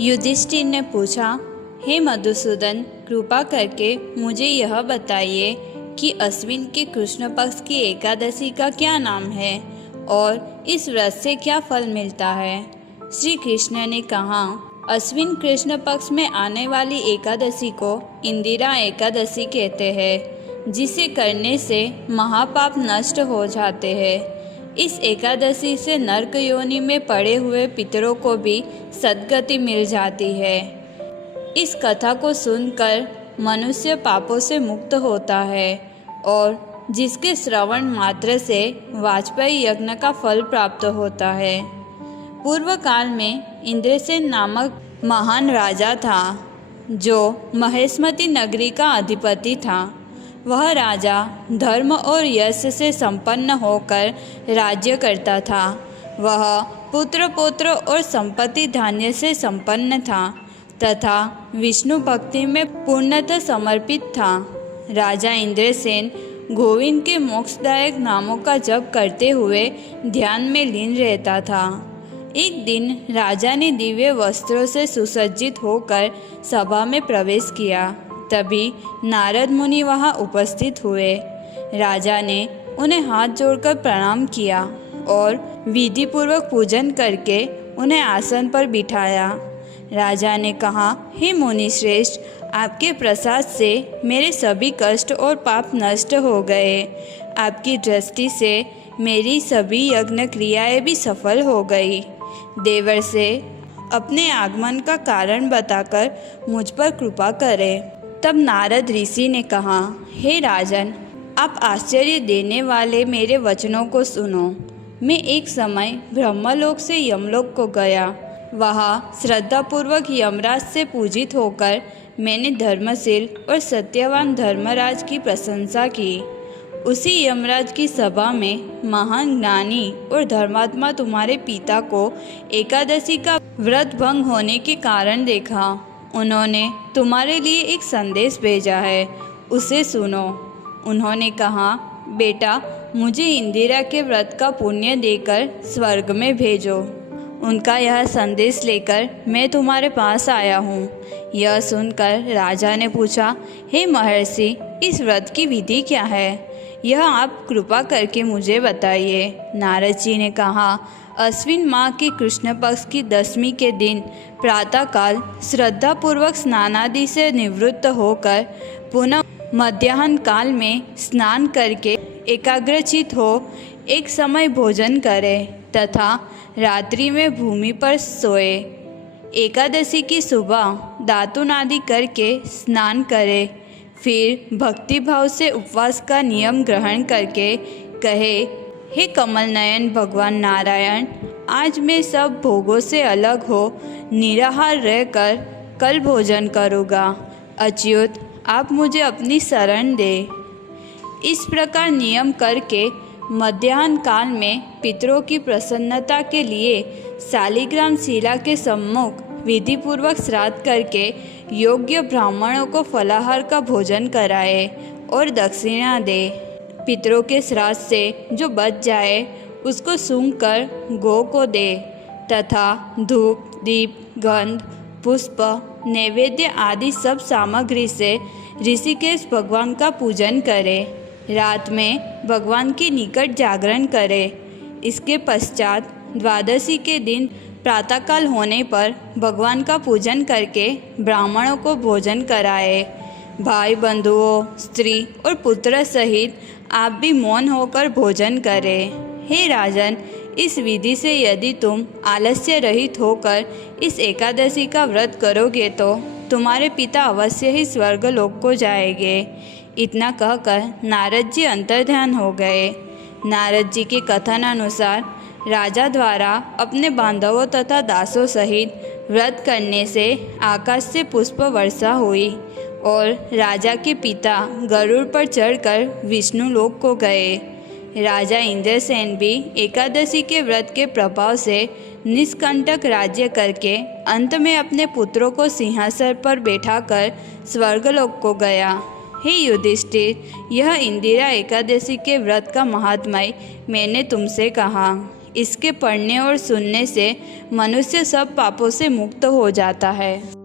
युधिष्ठिर ने पूछा, हे मधुसूदन, कृपा करके मुझे यह बताइए कि अश्विन के कृष्ण पक्ष की एकादशी का क्या नाम है और इस व्रत से क्या फल मिलता है। श्री कृष्ण ने कहा, अश्विन कृष्ण पक्ष में आने वाली एकादशी को इंदिरा एकादशी कहते हैं, जिसे करने से महापाप नष्ट हो जाते हैं। इस एकादशी से नरक योनि में पड़े हुए पितरों को भी सद्गति मिल जाती है। इस कथा को सुनकर मनुष्य पापों से मुक्त होता है और जिसके श्रवण मात्र से वाजपेयी यज्ञ का फल प्राप्त होता है। पूर्व काल में इंद्रसेन नामक महान राजा था, जो महेशमती नगरी का अधिपति था। वह राजा धर्म और यश से संपन्न होकर राज्य करता था। वह पुत्र पौत्र और संपत्ति धान्य से संपन्न था तथा विष्णु भक्ति में पूर्णतः समर्पित था। राजा इंद्रसेन गोविंद के मोक्षदायक नामों का जप करते हुए ध्यान में लीन रहता था। एक दिन राजा ने दिव्य वस्त्रों से सुसज्जित होकर सभा में प्रवेश किया। तभी नारद मुनि वहां उपस्थित हुए। राजा ने उन्हें हाथ जोड़कर प्रणाम किया और विधि पूर्वक पूजन करके उन्हें आसन पर बिठाया। राजा ने कहा, हे मुनि श्रेष्ठ, आपके प्रसाद से मेरे सभी कष्ट और पाप नष्ट हो गए। आपकी दृष्टि से मेरी सभी यज्ञ क्रियाएं भी सफल हो गई। देवर से अपने आगमन का कारण बताकर मुझ पर कृपा करें। तब नारद ऋषि ने कहा, हे राजन, आप आश्चर्य देने वाले मेरे वचनों को सुनो। मैं एक समय ब्रह्मलोक से यमलोक को गया। वहाँ श्रद्धापूर्वक यमराज से पूजित होकर मैंने धर्मशील और सत्यवान धर्मराज की प्रशंसा की। उसी यमराज की सभा में महान ज्ञानी और धर्मात्मा तुम्हारे पिता को एकादशी का व्रत भंग होने के कारण देखा। उन्होंने तुम्हारे लिए एक संदेश भेजा है, उसे सुनो। उन्होंने कहा, बेटा, मुझे इंदिरा के व्रत का पुण्य देकर स्वर्ग में भेजो। उनका यह संदेश लेकर मैं तुम्हारे पास आया हूँ। यह सुनकर राजा ने पूछा, हे महर्षि, इस व्रत की विधि क्या है? यह आप कृपा करके मुझे बताइए। नारद जी ने कहा, अश्विन माह के कृष्ण पक्ष की दशमी के दिन प्रातःकाल श्रद्धापूर्वक स्नानादि से निवृत्त होकर पुनः मध्याह्न काल में स्नान करके एकाग्रचित हो एक समय भोजन करे तथा रात्रि में भूमि पर सोए। एकादशी की सुबह दातुन आदि करके स्नान करे। फिर भक्तिभाव से उपवास का नियम ग्रहण करके कहे, हे कमल नयन भगवान नारायण, आज मैं सब भोगों से अलग हो निराहार रहकर कल भोजन करूँगा। अच्युत, आप मुझे अपनी शरण दे। इस प्रकार नियम करके मध्याह्न काल में पितरों की प्रसन्नता के लिए शालिग्राम शिला के सम्मुख विधिपूर्वक श्राद्ध करके योग्य ब्राह्मणों को फलाहार का भोजन कराए और दक्षिणा दे। पितरों के श्राद्ध से जो बच जाए उसको सूंघकर गौ को दे तथा धूप, दीप, गंध, पुष्प, नैवेद्य आदि सब सामग्री से ऋषिकेश भगवान का पूजन करे। रात में भगवान के निकट जागरण करे। इसके पश्चात द्वादशी के दिन प्रातःकाल होने पर भगवान का पूजन करके ब्राह्मणों को भोजन कराए। भाई बंधुओं, स्त्री और पुत्र सहित आप भी मौन होकर भोजन करें। हे राजन, इस विधि से यदि तुम आलस्य रहित होकर इस एकादशी का व्रत करोगे तो तुम्हारे पिता अवश्य ही स्वर्गलोक को जाएंगे। इतना कहकर नारद जी अंतर्ध्यान हो गए। नारद जी के कथन अनुसार राजा द्वारा अपने बांधवों तथा दासों सहित व्रत करने से आकाश से पुष्प वर्षा हुई और राजा के पिता गरुड़ पर चढ़कर विष्णु लोक को गए। राजा इंद्रसेन भी एकादशी के व्रत के प्रभाव से निष्कंटक राज्य करके अंत में अपने पुत्रों को सिंहासन पर बैठाकर स्वर्गलोक को गया। हे युधिष्ठिर, यह इंदिरा एकादशी के व्रत का महात्म्य मैंने तुमसे कहा। इसके पढ़ने और सुनने से मनुष्य सब पापों से मुक्त हो जाता है।